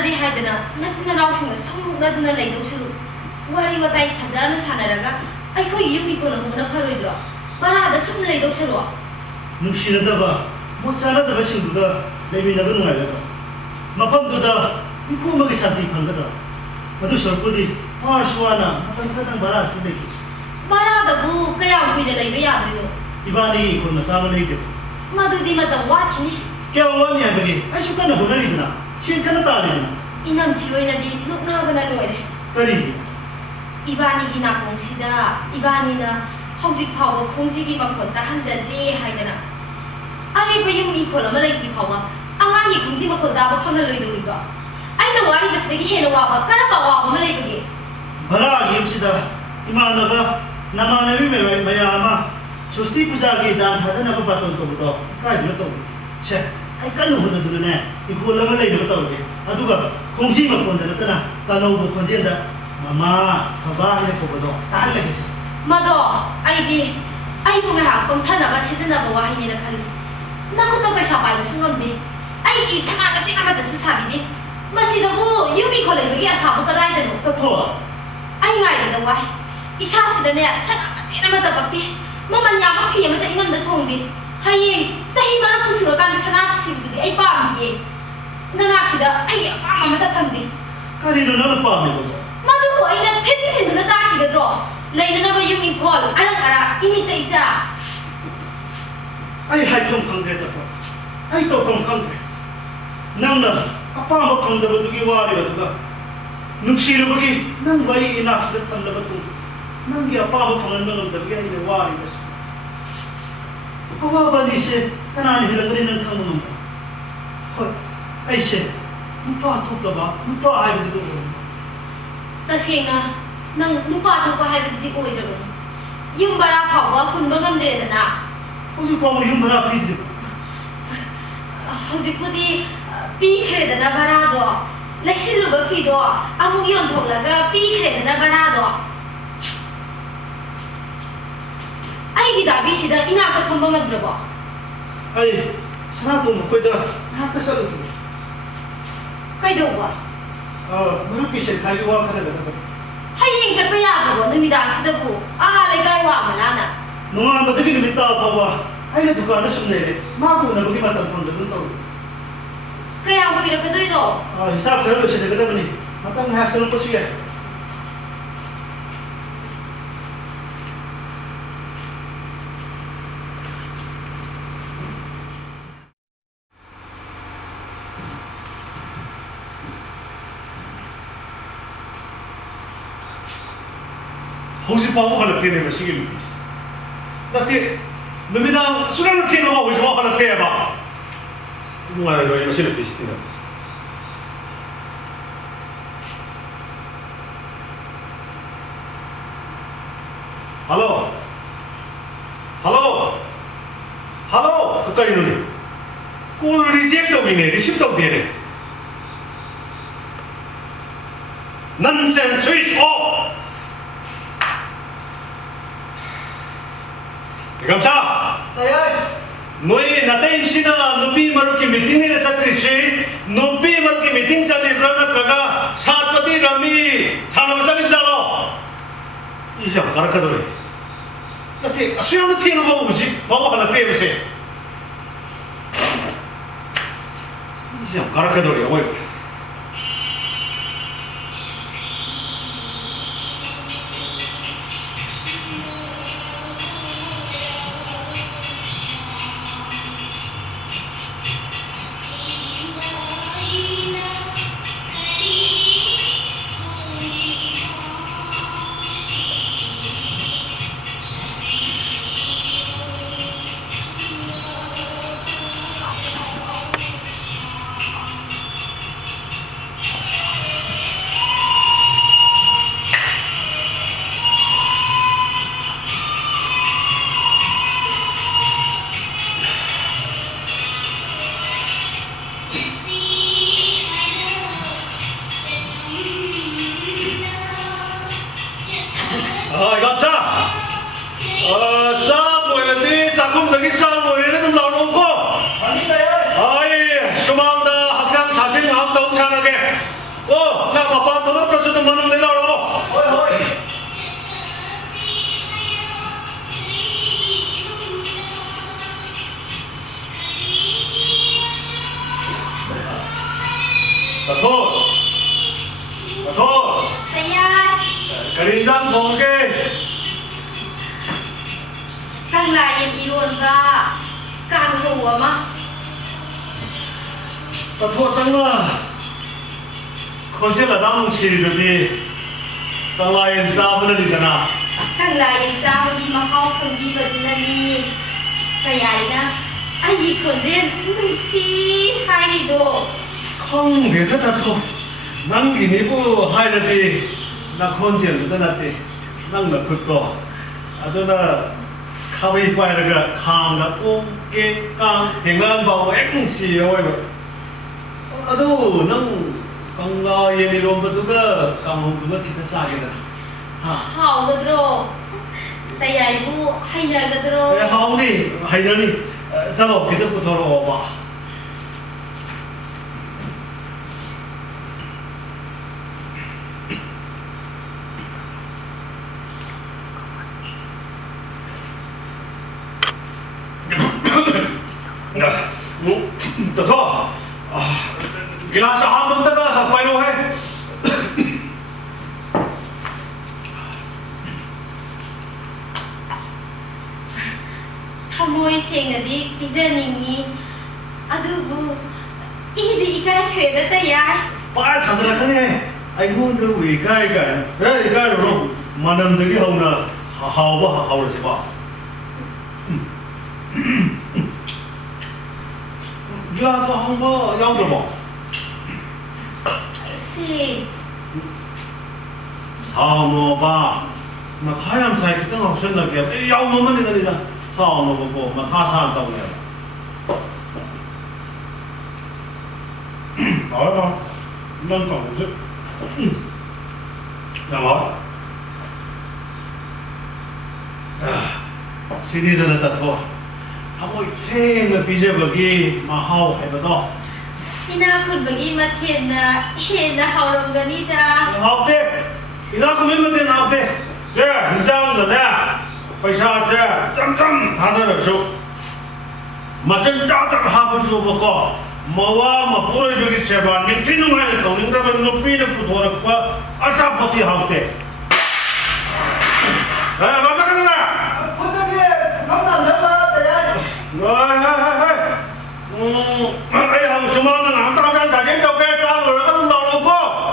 ꯆꯥꯟꯅꯗꯦ ꯍꯥꯏꯗꯅ ꯅꯆꯤꯟ ꯅꯅꯥꯎꯁꯤꯡꯅ ꯁꯧꯅꯗꯨꯅ ꯂꯩꯗꯧ ꯁꯔꯨꯛ ꯋꯥꯔꯤ ꯋꯥꯇꯥꯏ ꯐꯖꯅ ꯁꯥꯟꯅꯔꯒ ꯑꯩꯈꯣꯏ ꯌꯨꯝ ꯏꯀꯣꯟ ꯑꯃꯨꯛꯅ ꯐꯔꯣꯏꯗ꯭ꯔꯣ? ꯕꯔꯥꯗ ꯁꯨꯝ ꯂꯩꯗꯧ ꯁꯔꯨꯛ ꯅꯨꯡꯁꯤꯅꯗꯕ ꯃꯣꯠ ꯆꯥꯅꯗꯕꯁꯤꯡꯗꯨꯒ ꯂꯩꯃꯤꯟꯅꯕ ꯅꯨꯡꯉꯥꯏꯒꯗ꯭ꯔꯥ? ꯃꯐꯝꯗꯨꯗ ꯃꯤꯄꯨꯝ ꯑꯃꯒꯤ ꯁꯥꯟꯇꯤ ꯐꯪꯒꯗ꯭ꯔꯥ? ꯑꯗꯨ ꯁꯔꯨꯛꯄꯨꯗꯤ ꯋꯥꯔꯁꯨ ꯋꯥꯅ ꯃꯇꯝ ꯈꯛꯇꯪ ꯕꯔꯥꯁꯤ ꯂꯩꯈꯤꯁꯤ. ꯕꯔꯥꯗꯕꯨ ꯀꯌꯥꯝ ꯀꯨꯏꯅ ꯂꯩꯕ ꯌꯥꯗꯣꯏꯅꯣ? 이반이 이걸 마사가 내게. 마두디 마다 와키니? 깨워와니 하더니 아주 간나 보내리구나. 시간나 따리구나. 이남 시로이나디 룩나보나 노래. 따리. 이반이기 나공시다. 이반이나 hꯧꯖꯤꯛ ꯐꯥꯎꯕ ꯈꯣꯡꯁꯤꯒꯤ ꯃꯈꯣꯟ ꯇꯥꯍꯟꯖꯗ꯭ꯔꯦ ꯍꯥꯏꯗꯅ ꯑꯔꯩꯕ ꯌꯨꯝ ꯏꯪꯈꯣꯜ ꯑꯃ ꯂꯩꯇ꯭ꯔꯤ ꯐꯥꯎꯕ ꯑꯉꯥꯡꯒꯤ ꯈꯣꯡꯁꯤ ꯃꯈꯣꯟ ꯇꯥꯕ ꯐꯪꯂꯔꯣꯏꯗꯧꯔꯤꯕ꯭ꯔꯣ? ꯑꯩꯅ ꯋꯥꯔꯤꯕꯁꯤꯗꯒꯤ ꯍꯦꯟꯅ ꯋꯥꯕ ꯀꯔꯝꯕ ꯑꯋꯥꯕ ꯑꯃ ꯂꯩꯕꯒꯦ? ꯚꯔꯥꯒꯤ ꯌꯨꯝꯁꯤꯗ ꯏꯃꯥꯟꯅꯕ ꯅꯃꯥꯟꯅꯕꯤ ꯃꯌꯥꯝ ꯑꯃ ꯁ꯭ꯋꯁꯇꯤ ꯄꯨꯖꯥꯒꯤ ꯗꯥꯟ ꯊꯥꯗꯅꯕ ꯕꯥꯇꯣꯟ ꯇꯧꯕꯗꯣ ꯏꯀꯥꯏꯗꯨꯅ ꯇꯧꯏ. ꯁꯦ ꯑꯩ ꯀꯟꯅ ꯍꯣꯠꯅꯗꯨꯅꯅꯦ ꯏꯪꯈꯣꯜ ꯑꯃ ꯂꯩꯅꯕ ꯇꯧꯔꯒꯦ. ꯑꯗꯨꯒ ꯈꯣꯡꯁꯤ ꯃꯈꯣꯟꯗ ꯅꯠꯇꯅ ꯇꯅꯧꯕ ꯈꯣꯟꯖꯦꯜꯗ ꯃꯃꯥ ꯕꯕꯥ ꯍꯥꯏꯅ ꯀꯧꯕꯗꯣ ꯇꯥꯍꯜꯂꯒꯦꯁꯦ. ꯃꯗꯣ ꯑꯩꯕꯨ ꯉꯥꯏꯍꯥꯛ ꯄꯣꯝꯊꯅꯕ ꯁꯤꯖꯤꯟꯅꯕ ꯋꯥꯍꯩꯅꯦꯅ ꯈꯜꯂꯤ. ꯅꯪꯕꯨ ꯄꯩꯁꯥ ꯄꯥꯏꯕꯁꯨ ꯉꯝꯗꯦ. ꯑꯩꯒꯤ ꯁꯅꯥ ꯃꯆꯦꯠ ꯑꯃꯠꯇꯁꯨ ꯁꯥꯕꯤꯗꯦ. ꯃꯁꯤꯗꯕꯨ ꯌꯨꯝ ꯏꯪꯈꯣꯜ ꯂꯩꯕꯒꯤ ꯑꯁꯥꯕꯨ ꯀꯗꯥꯏꯗꯅꯣ? ꯇꯊꯣꯛꯑꯣ. ꯑꯩ ꯉꯥꯏꯕꯗ ꯋꯥꯏ. ꯏꯁꯥꯁꯤꯗꯅꯦ ꯁꯅꯥ ꯃꯆꯦꯠ ꯑꯃꯠꯇ ꯄꯛꯇꯦ. ꯃꯃꯜ ꯌꯥꯝꯕ ꯐꯤ ꯑꯃꯠꯇ ꯏꯉꯝꯗ ꯊꯣꯡꯗꯦ. ꯍꯌꯦꯡ ꯆꯍꯤ 30 ꯁꯨꯔꯀꯥꯟꯗ ꯁꯅꯥ ꯁꯤꯕꯗꯨꯗꯤ ꯑꯩ ꯄꯥꯝꯗꯤꯌꯦ. ꯅꯅꯥꯛꯁꯤꯗ ꯑꯩ ꯑꯄꯥꯝꯕ ꯑꯃꯠꯇ ꯐꯪꯗꯦ. ꯀꯔꯤꯅꯣ ꯅꯪꯅ ꯄꯥꯝꯃꯤꯕꯗꯣ? ꯃꯗꯨꯕꯨ ꯑꯩꯅ ꯊꯤꯟꯗꯨꯅ ꯇꯥꯈꯤꯒꯗ꯭ꯔꯣ? ꯂꯩꯅꯅꯕ ꯌꯨꯝ ꯏꯪꯈꯣꯜ ꯑꯔꯛ ꯑꯔꯥꯛ ꯏꯃꯤꯠꯇ ꯏꯆꯥ. ꯑꯩ ꯍꯥꯏꯐꯝ ꯈꯪꯗ꯭ꯔꯦ ꯇꯊꯣ. ꯑꯩ ꯇꯧꯐꯝ ꯈꯪꯗ꯭ꯔꯦ. ꯅꯪꯅ ꯑꯄꯥꯝꯕ ꯐꯪꯗꯕꯗꯨꯒꯤ ꯋꯥꯔꯤꯕꯗꯨꯒ ꯅꯨꯡꯁꯤꯔꯕꯒꯤ ꯅꯪꯕꯨ ꯑꯩꯒꯤ ꯏꯅꯥꯛꯁꯤꯗ ꯊꯝꯂꯕ ꯇꯨꯡꯗ ꯅꯪꯒꯤ ꯑꯄꯥꯝꯕ ꯐꯪꯍꯟꯕ ꯉꯝꯗꯕꯒꯤ ꯑꯩꯅ ꯋꯥꯔꯤꯕꯁꯤ. ꯑꯋꯥꯕ ꯑꯅꯤꯁꯦ ꯀꯅꯥꯅ ꯍꯦꯜꯂꯝꯒꯅꯤ ꯅꯪ ꯈꯪꯕ ꯉꯝꯕ꯭ꯔꯥ? ꯍꯣꯏ, ꯑꯩꯁꯦ ꯅꯨꯄꯥ ꯊꯣꯛꯇꯕ ꯅꯨꯄꯥ ꯍꯥꯏꯕꯗꯨ ꯑꯣꯏꯔꯝꯃꯤ. ꯇꯁꯦꯡꯅ ꯅꯪ ꯅꯨꯄꯥ ꯊꯣꯛꯄ ꯍꯥꯏꯕꯗꯨꯗꯤ ꯑꯣꯏꯗ꯭ꯔꯕꯅꯤ. ꯌꯨꯝ ꯕꯔꯥ ꯐꯥꯎꯕ ꯍꯨꯟꯕ ꯉꯝꯗ꯭ꯔꯦꯗꯅ. ꯍꯧꯖꯤꯛ ꯐꯥꯎꯕ ꯌꯨꯝ ꯚꯔꯥ ꯄꯤꯗ꯭ꯔꯤꯕ? ꯍꯧꯖꯤꯛꯄꯨꯗꯤ ꯄꯤꯈ꯭ꯔꯦꯗꯅ ꯚꯔꯥꯗꯣ. ꯂꯩꯁꯤꯜꯂꯨꯕ ꯐꯤꯗꯣ ꯑꯃꯨꯛ ꯌꯣꯟꯊꯣꯛꯂꯒ ꯄꯤꯈ꯭ꯔꯦꯗꯅ ꯚꯔꯥꯗꯣ. ꯑꯩꯒꯤ ꯗꯥꯕꯤꯁꯤꯗ ꯏꯅꯥꯛꯇ ꯐꯝꯕ ꯉꯝꯗ꯭ꯔꯕꯣ? ꯑꯩ ꯁꯅꯥꯇꯣꯝꯕ ꯈꯣꯏꯗ ꯉꯥꯏꯍꯥꯛꯇ ꯆꯠꯂꯨꯈꯤꯒꯦ. ꯀꯩꯗꯧꯕ? ꯃꯔꯨꯞꯀꯤ ꯁꯦꯟꯈꯥꯏꯒꯤ ꯋꯥ ꯈꯟꯅꯒꯗꯕꯅꯤ. ꯍꯌꯦꯡ ꯆꯠꯄ ꯌꯥꯗ꯭ꯔꯕꯣ ꯅꯨꯃꯤꯗꯥꯡꯁꯤꯗꯕꯨ ꯂꯩꯀꯥꯏ ꯋꯥꯡꯃ ꯂꯥꯟꯅ? ꯅꯣꯡꯉꯥꯟꯕꯗꯒꯤ ꯅꯨꯃꯤꯠ ꯇꯥꯕ ꯐꯥꯎꯕ ꯑꯩꯅ ꯗꯨꯀꯥꯟꯗ ꯁꯨꯝ ꯂꯩꯔꯦ. ꯃꯥꯕꯨ ꯎꯅꯕꯒꯤ ꯃꯇꯝ ꯐꯪꯗꯗꯨꯅ ꯇꯧꯔꯤ. ꯀꯌꯥꯝ ꯀꯨꯏꯔꯛꯀꯗꯣꯏꯅꯣ? ꯍꯤꯁꯥꯞ ꯈꯔ ꯂꯣꯏꯁꯤꯟꯒꯗꯕꯅꯤ. ꯃꯇꯝ ꯉꯥꯏꯍꯥꯛ ꯆꯪꯂꯛꯄꯁꯨ ꯌꯥꯏ. hꯧꯖꯤꯛ ꯐꯥꯎꯕ ꯍꯜꯂꯛꯇꯦꯅꯦ ꯃꯁꯤꯒꯤ ꯅꯨꯄꯤꯁꯦ. ꯅꯠꯇꯦ, ꯅꯨꯃꯤꯗꯥꯡ ꯁꯨꯡꯅ ꯊꯦꯡꯅꯕ ꯍꯧꯖꯤꯛꯐꯥꯎ ꯍꯜꯂꯛꯇꯦꯕ. ꯅꯨꯡꯉꯥꯏꯔꯣꯏ ꯃꯁꯤ ꯅꯨꯄꯤꯁꯤꯅ. ꯍꯜꯂꯣ ꯍꯜꯂꯣ ꯍꯜꯂꯣ ꯀꯔꯤꯅꯣꯅꯦ? ꯀꯣꯜ ꯔꯤꯖꯦꯛ ꯇꯧꯔꯤꯅꯦ, ꯔꯤꯁꯤꯞ ꯇꯧꯗꯦꯅꯦ. Nonsense, switch off. ꯒꯝꯁꯥ ꯅꯣꯏ ꯅꯇꯩꯁꯤꯅ ꯅꯨꯄꯤ ꯃꯔꯨꯞꯀꯤ ꯃꯤꯇꯤꯡꯅꯦꯅ ꯆꯠꯇ꯭ꯔꯤꯁꯤ ꯅꯨꯄꯤ ꯃꯔꯨꯞꯀꯤ ꯃꯤꯇꯤꯡ ꯆꯠꯂꯤꯕ꯭ꯔꯥ ꯅꯠꯇ꯭ꯔꯒ ꯁꯥꯠꯄꯇꯤ ꯔꯝꯃꯤ ꯁꯥꯟꯅꯕ ꯆꯠꯂꯤꯕꯖꯥꯠꯂꯣ? 이제 안 가르쳐더래. 나 수영도 튀는 거 보지? 너무 하나 떼보세. 이제 안 가르쳐더래. 어이. 어, 나 아빠 도둑까지도 많은 내라로. Hoi hoi. 다 thôi, 다 thôi. แต่ยาย cái đi giam thùng cái. ตั้งหลายยันอีรวนว่าการหัวมะ 다 thôi tăng là. con sẽ là đang chỉ được đi. tăng lại em ra bên đây cả na. ตั้งหลายยันจ้าวันดีมาเข้าคนดีแบบนี้นี่แต่ยายนะไอ้ยี่คนเด่นนุ่งสีไฮนี่โด không thể thất thật không. năng kỳ này bu hai lần đi. na con sẽ được tất đi. năng là cực độ. à đó là khá bị quay là cái khang là ô cái cang tiếng lên bảo ếch xì ôi mà. à đó năng càng lo yên đi luôn mà tôi càng không có thích sao vậy nè. เห่ากระโดดแต่ยายบูให้เนยกระโดด 야, 하오니, 하이러니, 저거 기대부터 들어와. 더 더. 글라스 한번 따가 빨리 해. ขโมยเสียงนะดิพิจารณานี้อะดูบูอีดีอีกายเครดแต่ยาย 빨리 자세히 하네. 아이고, 너왜 가이가? 왜 이가로? 만남들이 하오나 하오바 하오르지 봐. 글라스 한번 양도 봐. สิ 사오노바. 막 하얀 사이 기능 없었나 게. 야오노만 되다. 사오노 보고 막 하산다고 해. 알아. 난 까먹지. 야, 뭐? 시디들은 다 더. 하고 생을 비저버기 마하오 해봐도. ที่น่าคุณบางอีมาเทียนนะเห็นนะเฮาลงกันนี่จ้า 하옵대. 이나그 몇몇 대 나옵대. 제 인상도 내. पैसा 제 짬짬 다 들어줘. 맞은 짜장 하부 주버거. 뭐와 뭐 보여 저기 제발 민치는 말에 동인가면 높이는 부도락과 알짜 버티 하옵대. 에 깜짝이야. Putaki, không làm thế mà, tại ai? 아야 주말은 안 따라간 자진 적게 짜고 그러는 거 없고.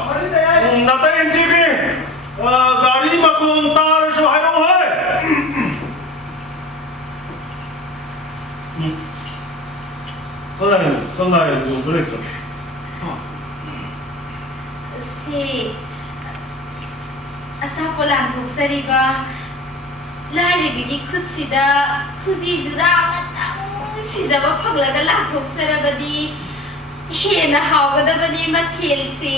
Mà đi tại ai? 나타 인지기 가리 막고 따라서 하려고 해. 건강에 뭐 그랬어. สิอาซาโปลันถูกสรีบาลายเลยบิกิคุสิดาคุซิจุราตังสิจะว่าพักแล้วก็ลาถูกสระบดีเห็นนะเฮาก็ได้บดีมาเทียนสิ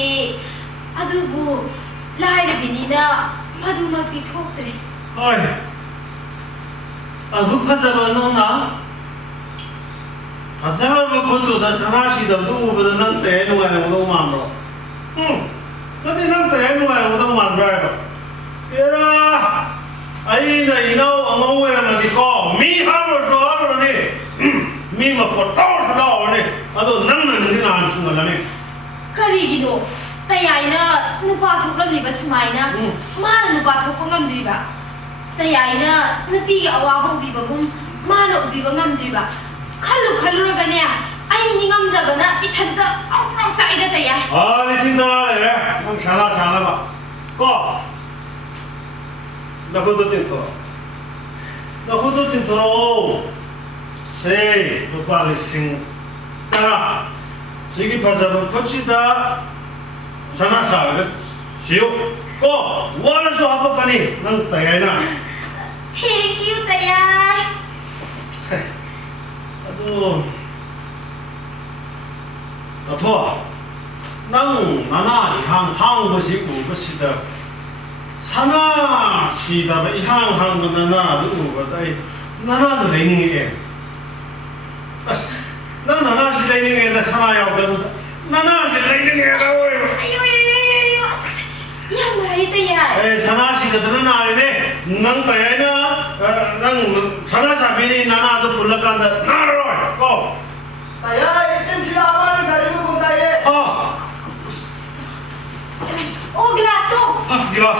อะดูบูลายเลยบินี่นะมาดูมาติดทุกเลย 어이, 눕혀서만 넣나? 가생활 건도 다 사나시다 누구보다 남자 애누가는 우동만 로. 응, 근데 남자 애누가는 우동만 로. 얘라, 아이나 이나오 엉엉이라만 있고 미하로 좋아하러니 미막 보따오서 나오니 아도 낭나는 게 나안 충분하니. ก็รีกิโนแต่ใหญ่นะนึกว่าทุกเรื่องนี้ก็สมัยนะมาแล้วนึกว่าทุกก็งำดีบะแต่ใหญ่นะนึกปีกเอาว่าพงบีบะกุมมาแล้วบีบะงำดีบะขันลุแล้วกันเนี่ยไอ้นี่งำจับนะอีทันก็เอาใส่ได้แต่ใหญ่ 아니 친절하네. 형 잘나 봐. 꺼. 나 그것도 좀 털어. 나 그것도 좀 털어. 세, 똑바로 싱. 따라. 지기 파사는 컷이다. 자나사. 시오. 꺼. 원수 한번만이. 난 따야이나. Thank you แต่ใหญ่ 아주. 나 더. 나나 이항 것이고 것이다. 사나 시다 이항 거 나나 누구 거다. 나나도 냉이게. 나나 시 냉이게다 사나야 거다. 나나 시 냉이게다. อายุ 시대들은 아니네 난 따야나 난 사나사비니 나나도 불러간다 나로 고 Tayar, MC Aman dari mo kung tayo. Oh, graso! 기라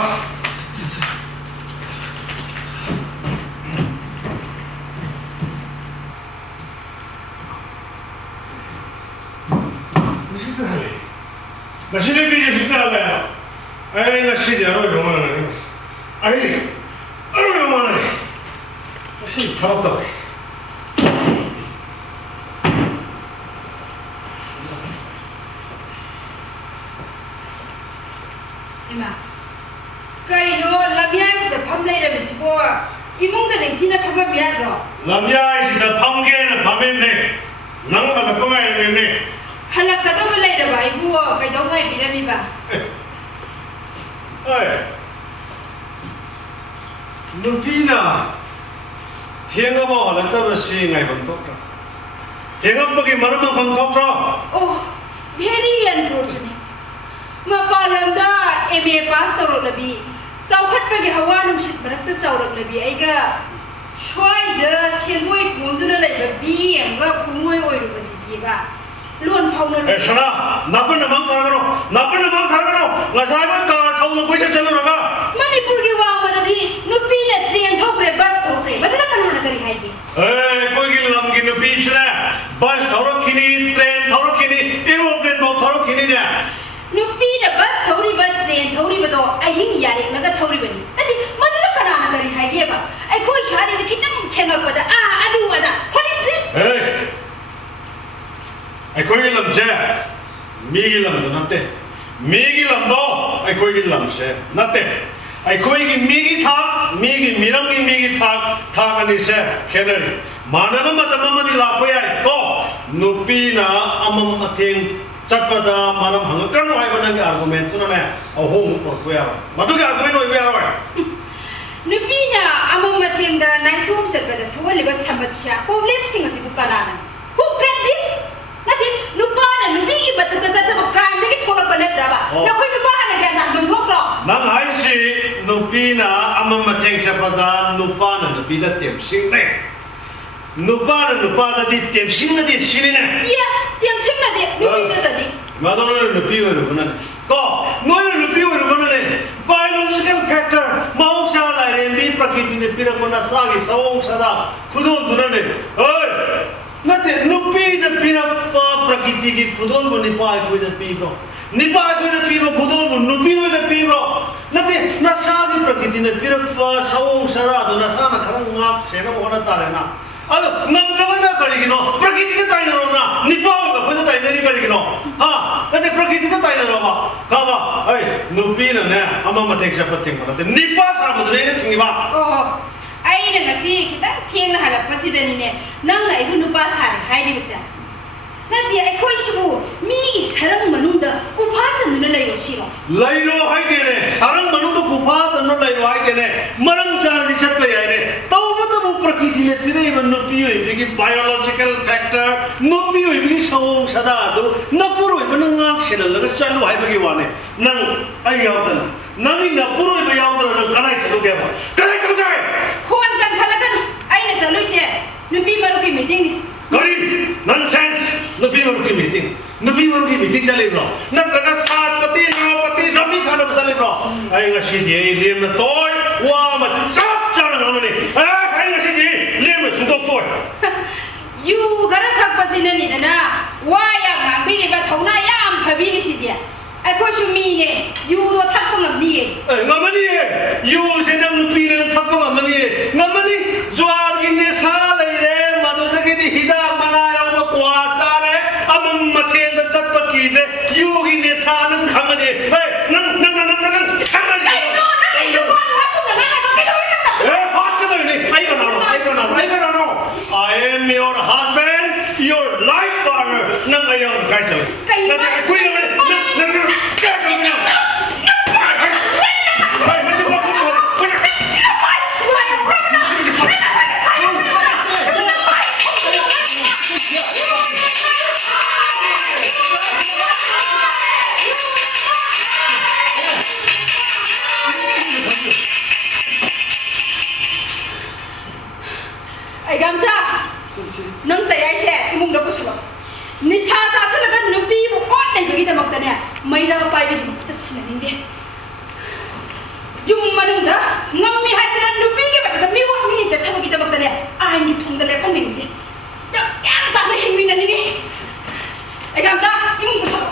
Nasib niya siya talaga. Ay, nasib niya. Ano yung mga nani? Ay, ano yung mga nani? Nasib, tawag daw. Ima, kayo lamyas da pamlay da bisipo, imong da lengtina pama miyadro. Lamya siya panggen pamende. Nang ada pangay nene. Halak ka da malay da ba ibu, kay daw ngay pirami ba? Ay. Lupina. Tianga mo halat da basi ngay bantok. Tianga pagi maramang bantok ra. Oh, very unfortunate. Mapalam da MA pass tawrok labi. Saukhat pagi hawa num shit barak ta saurok labi. Aiga choi da selwoi kumduna lai ba BM ga kumoi oiru ba si ba. Luan phau na. Sana, napan namang karagano. Ngasay ka thau mo kuisa chalo ra ba? Manipur ki wa ma di nupi na train thokre bus thokre. Madara kanuna kari hai di. कोई गिलम की नुपीश ने बस थोड़ा किनी train थोड़ा किनी aeroplane बहुत थोड़ा किनी ने Nupi na bus thori ba train thori ba to ahing yari naga thori ba ni. Adi madara kanana kari hai di ba. Ai koi shari ni kitang chenga ko da adu ada. What is this? कोई गिलम से मी गिलम तो नते मी गिलम दो कोई गिलम से नते कोई की मी की था मी की मिरंग की मी की था कनी से खेलर मानव मत ममदी लापो या को नुपी ना अमम अथेंग चटपदा मानव हंगकन वाई बना के आर्गुमेंट तो ना अहोम पर को या मधु के आर्गुमेंट हो या Y Nupi na among matheng da nai tom set ba da tholi ba samatsia problem sing asi bukanana. Who read this? Nati nupa na nupi ki batu ka sa ta crime ki thola ba na ba. Na koi nupa na ga na dum thokro. Nang hai si nupi na amam matheng sa pada nupa na nupi da tem sing ne nupa da di tem sing na di sini ne Yes, tiang sing na di nupi na da di. madon na nupi wa ru na ko no na nupi wa ru na ne biological factor mau sa la re bi prakriti ne pira ko na sa gi sawong sada khudon bu na ne oi nate nupi da pira pa prakriti ki khudon bu ni pa ko da pi bro ni pa ko da pi bro khudon bu nupi no da pi bro nate na sa gi prakriti ne pira pa sawong sada do na sa na kharang ngap se na ko na ta le na ado namdrawana karigino prakriti ka tayo na nipa ka pwede tayo nari karigino ha nate prakriti ka tayo na ba kaba ay nupi na ne ama matek sa pating mo nate nipa sa mo dre ne tingi ba Oh, ai na ngasi kita tiang na halap pa si dani ne. Nang na ibu nupa sa hai di bisa. Nati ai koi shibu mi sarang manunda upa chan nuna lai shi ba. lairo hai de ne sarang manu to gufa tanno lairo hai de ne marang sa ri chat lai ne tau ba ta mu prakriti le pire ban nupi hoi bi biological factor nupi hoi bi sawong sada do napuro ban ngak sel la ga chalu hai ba gi wa ne nang ai yaw ta nang ni napuro ba yaw ta na kanai chalu ge ba kanai chalu ge Kuan kan khalakan ai na solution. Nupi baru ki meeting ni. Gari, nonsense. Nupi baru ki meeting chale bro. Na taga saat pati, rami sana chale bro. Ay ngasi dia liam na toy, wa ma chap chana na mani. Ay ngasi dia liam na sudo toy. You gara thak pa sin ni na. Wa ya ma bi ni ba thau na ya am phabi ni si dia. Ai ko su mi ne. You ro thak pa ngam ni. Ngamani ye, you senang nupi na thakko ngamani ye. Ngamani juar ki ne sa lai re, madu jagi di hida mana ya ma kwa cha re, amam mathen da chat pa ki de, you ki ne sa nang khamani. Hey, nang khamani. I am your husband, your life partner. Nang ayaw kay sa. ꯃꯩꯔꯥ ꯄꯥꯏꯕꯒꯤꯗꯃꯛꯇ ꯁꯤꯟꯅꯅꯤꯡꯗꯦ ꯌꯨꯝ ꯃꯅꯨꯡꯗ ꯉꯝꯃꯤ ꯍꯥꯏꯗꯅ ꯅꯨꯄꯤꯒꯤ ꯃꯊꯛꯇ ꯃꯤꯋꯥ ꯃꯤꯅ ꯆꯠꯊꯕꯒꯤꯗꯃꯛꯇꯅꯦ ꯑꯥꯏꯟꯒꯤ ꯊꯣꯡꯗ ꯂꯦꯞꯍꯟꯅꯤꯡꯗꯦ ꯒ꯭ꯌꯥꯟ ꯇꯥꯅ ꯍꯤꯡꯃꯤꯟꯅꯅꯤꯡꯉꯤ ꯑꯩꯒꯥꯝꯆꯥ ꯏꯃꯨꯡ ꯄꯨꯁꯜꯂꯣ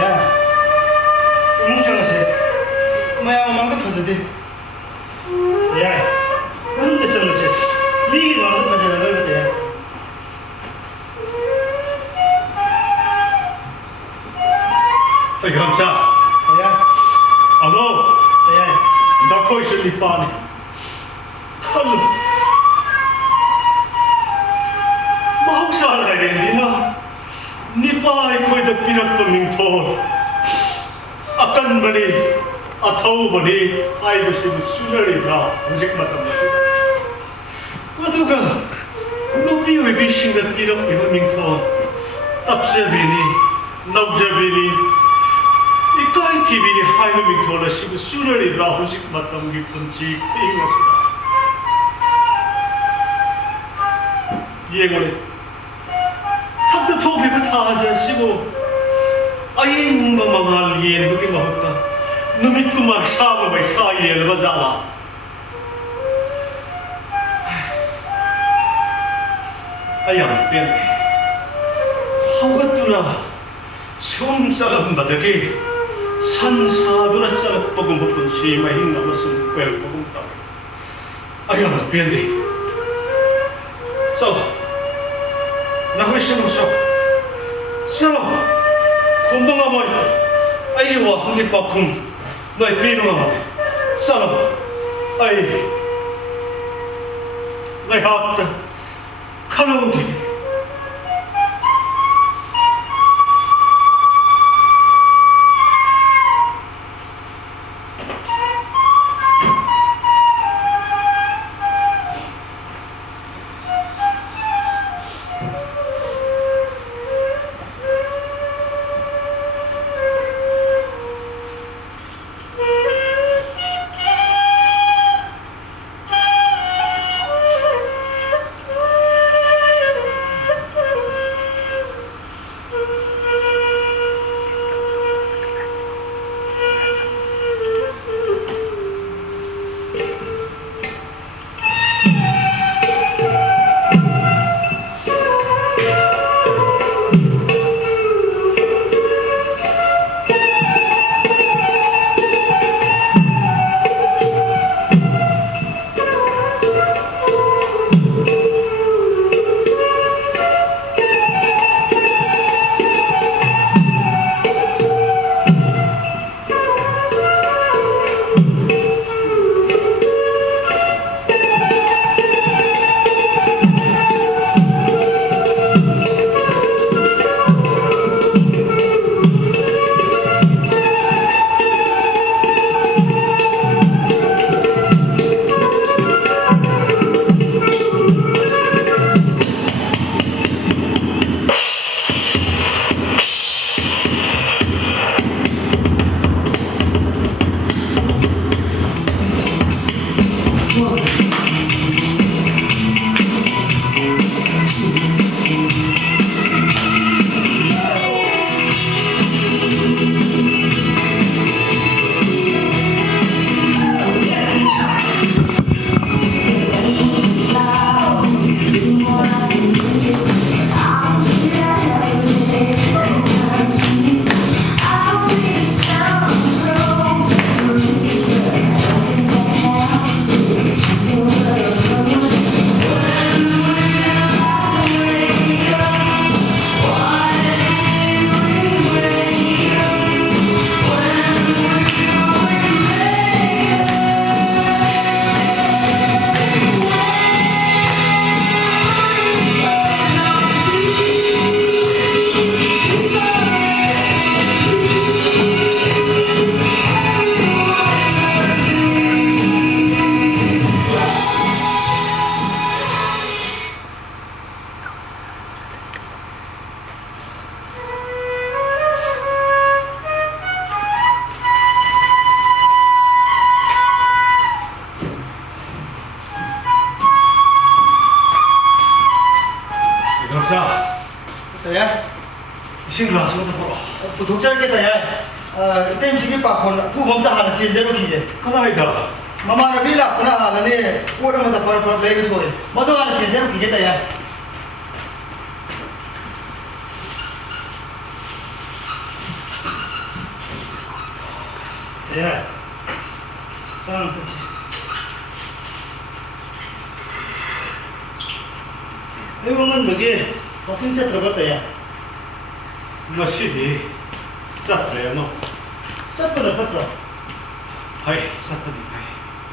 야, 이몽장아씨, 마야 망도 퍼져대. 야, 그런데 정말 미기 마음도 가져가 그러거든. Ay Hamza, 야, amo, 야, na koi sa lipani. Kalu. Mahusal ka rin, Nina. Nipa ay ko'y dapinak pamingtol. Akan mani, ataw mani, ay musimusunari na, musik matamasi. Wado ka, nubi ay bising dapinak pamingtol. Tapsabini, nabjabini, ikay tibini hay pamingtol na simusunari na, musik matamagi punsi, ingasita. 예고래 탑도 토비고 타자시고 아잉 마마말 예는 그게 먹었다 누밋 구마 샤바 바이 사이엘 바자라 아양 뺀 하우가뚜나 숨싸름 바닥에 산사두라 싸락 뻐금 볶은 시마 흰나무슨 꿰 뻐금 따 아양 뺀데 써 나고 있으면 써 곰방아 머리 아이와 한입밥쿵 너의 비누가 말해 써라 아이 너의 합다 칼로기 감사. Tayar, 이신 글라스 좀 보러. puthukchar ke tayar. Item sigi pa khon thu bom ta hala sin jaru ki je. 하나이다. Mama na bila kuna hala ne ora ma ta par play ge soe. Madu hala sin jaru ki je tayar. 야, 사람 끝이. 이거는 여기 버튼 세트 들어갔다, 야. 머시디. 사트레노. 세트는 버튼. 하이, 사트디.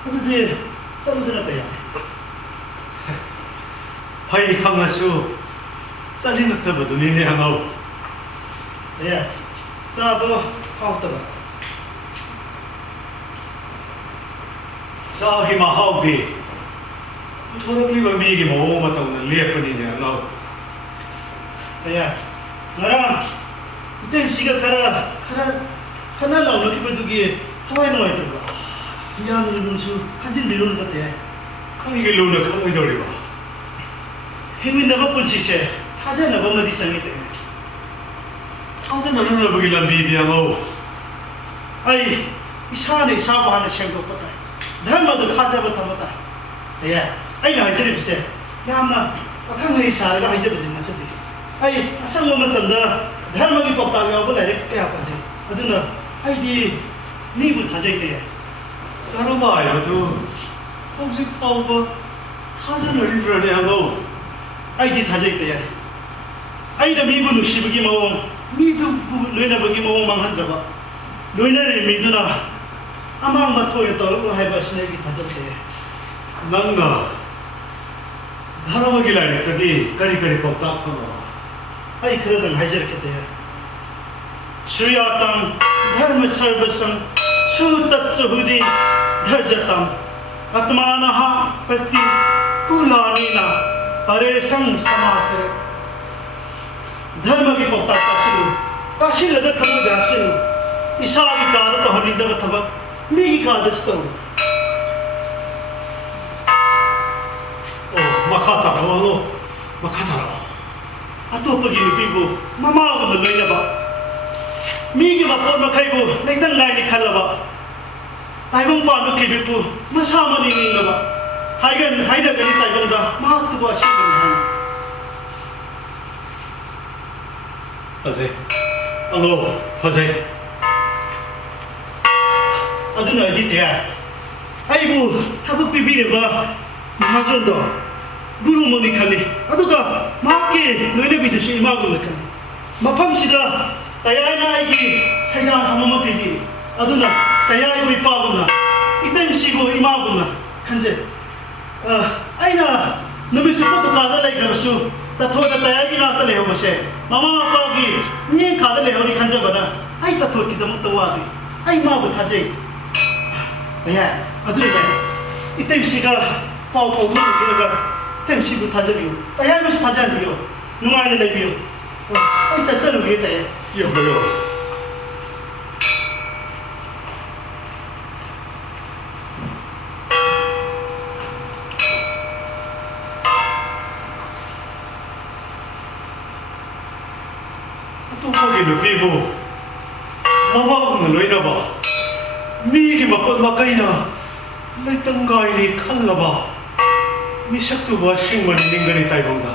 어떻게 서로 들었다, 야. 하이, 강아수. 짜리는 터버도 니네 하나오. 야, 싸도 하우터가. 사히마 하우디. 토록리가 미기 뭐 맞다고는 리에프니네 하나오. 야, 나랑 이때 시가 카나 나오는 기분이 하와이 나와 있더라. 이 안으로 눈수 한신 미루는 것 같아. 강이게 루나 강이 돌리와. 힘이 나가 본시세 타자 나가 어디 상이대. 타자 너는 보기란 미디야노. 아이 이 사안에 사고 하는 생각 없다. 날마다 타자부터 못다. 야, 아이 나 이제 비세. 야마 아칸의 사가 이제 무슨 나서디. 아이 아상 momentum다 날마다 법다가 하고 내려 깨야까지. 아드나 아이디 니부 타자이대. 여러마여도 혹시 빠오바 타자 너리브라네 하노. 아이디 타자이대. 아이다 미부 누시부기 마옹 미두 노이나부기 마옹 망한다봐. 노이나를 미두나 아마마 토에 떠오르고 해봐시네기 타자이대. 난나 하나마길라니 저기 까리까리 법답하노. 아이 그러던 하이저렇겠대요. 주야땅 धर्म सर्वसं सुतत्सहुदि धर्जतम आत्मानः प्रति कुलानीना परेशं समासे धर्म की पक्का काशिल लगा खबर गाशिल ईसा की कादत तो हनिंदा का थबक ली की कादत तो 오 마카타로 마카타로. अतोपगी नुपीबु ममागु लोइनबा मीगी बापोन मखैबु लेदं गाइनि खलबा ताइबंग पानु केबिपु मसामनि निंगबा हाइगन हाइदा गनि ताइबंगदा मातुबा सिगन हाइ 허세. 알로 허세. अदुन अदित्य आइबु थाबु पिबिरेबा महाजनदो गुरु मोनि खलि अदुगा माके लोइने बिदुसि इमागु लखन मफमसिदा तयाना आइगी सैना हमम पिबि अदुना तयाइबु इपागुना इतंसिबु इमागुना खनजे आइना नमिसु पतो कादा लाइग्रबसु तथोदा तयागी नाता लेहोबसे मामा अपागी नि कादा लेहोरि खनजबना आइ तथो किदम तवादि आइ माबु थाजे तया अदुने इतंसिगा पाउ पाउ मुगिरगा 템시부 타저비요. 따야면서 타자니요. 누가는 내비요. 어이 쌀쌀은 왜 돼? 여보요. 또 거기 눕히고 마마하고는 로이나봐. 미기 막건 막가이나 내 땅가이니 칼라봐. 미삭도 와싱만이 닝간이 따이봉다.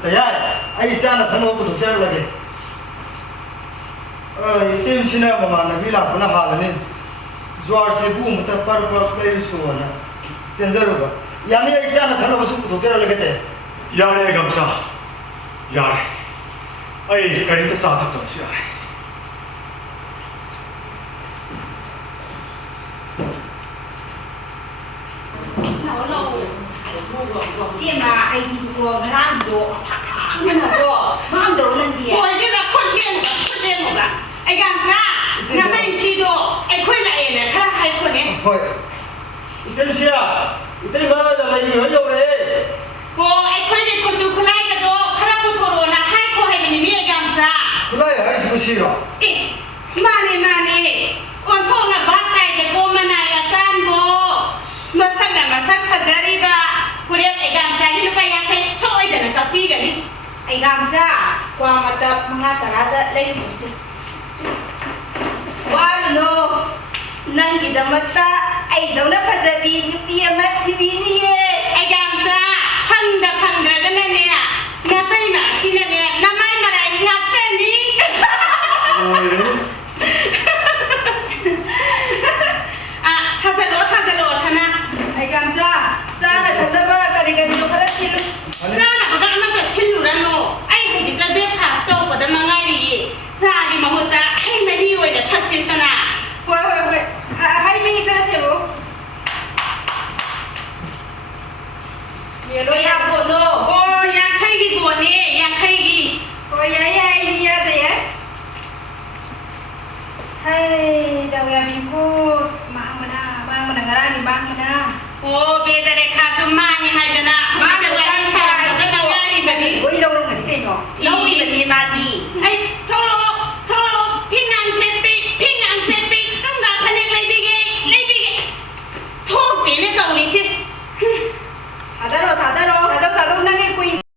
Tayar, ai sana thano puthukchar lage. Item sina mama na bila kuna hala ne. Zwar se bu muta par play so na. Senjaru ba. Yani ai sana thano basu puthukchar lage te. 야래 감사. 야래. 아이 가리트 사탁 좀 야래. Dia ma ai di tu ran do sa ngan do ma do nan dia. Ôi cái là con điên một ạ. Anh làm ra, nhà tay chi đồ, anh quay lại này, khác hai con ấy. Hoi. Item sia. Item ma da lai yo yo re. Ồ, anh quay đi cô chú lại cái đồ, khác cô thổ đồ là hai cô hay mình mi anh làm ra. Kulai ai su chi ro. Ê, mà nè, con thổ là bắt tay cái cô mà này là san bố, mà sắc là mà sắc thật ra. ꯅꯪꯒꯤꯗꯃꯛꯇ ꯑꯩꯗꯧꯅ ꯐꯖꯕꯤ ꯅꯨꯄꯤ ꯑꯃ ꯊꯤꯕꯤꯅꯤꯌꯦ ꯑꯩꯒꯥꯝꯆꯥ ꯐꯪꯗ꯭ꯔꯒꯅꯅꯦ ꯅꯇꯩꯅ ꯑꯁꯤꯅꯅꯦ ꯅꯃꯥꯏ ꯃꯔꯥꯏ ꯉꯥꯛꯆꯅꯤ ꯊꯥꯖꯜꯂꯣ ꯁꯅꯥ ꯑꯩꯒꯥꯝꯆꯥ ꯆꯥꯅ ꯊꯛꯅꯕ ꯀꯔꯤ ꯀꯔꯤꯅꯣ ꯈꯔ ꯊꯤꯜꯂꯨ ꯆꯥꯅꯕꯒ ꯑꯃꯠꯇ ꯁꯤꯜꯂꯨꯔꯅꯨ ꯑꯩ ꯍꯧꯖꯤꯛꯇ ꯕ꯭ꯔꯦꯛꯐꯥꯁ ꯇꯧꯕꯗ ꯃꯉꯥꯏꯔꯤꯌꯦ ꯆꯥꯒꯤ ꯃꯍꯨꯠꯇ ꯍꯩ ꯃꯍꯤ ꯑꯣꯏꯅ ꯊꯛꯁꯤ ꯁꯅꯥ ꯍꯣꯏ ꯍꯩ ꯃꯍꯤ ꯈꯔ ꯁꯦꯝꯃꯣ ꯌꯦꯜꯂꯣ ꯕꯣꯠꯅꯣ ꯑꯣ ꯌꯥꯡꯈꯩꯒꯤ ꯕꯣꯠꯅꯦ ꯌꯥꯡꯈꯩꯒꯤ ꯍꯣꯏ ꯌꯥꯏ ꯌꯥꯗ ꯌꯥꯏ ꯍꯩ ꯗꯥꯎ ꯌꯥꯕꯤꯀꯣ ꯃꯥꯡꯕꯅ ꯉꯔꯥꯡꯒꯤ ꯃꯥꯡꯕꯅ ꯑꯣ ꯕꯦꯗ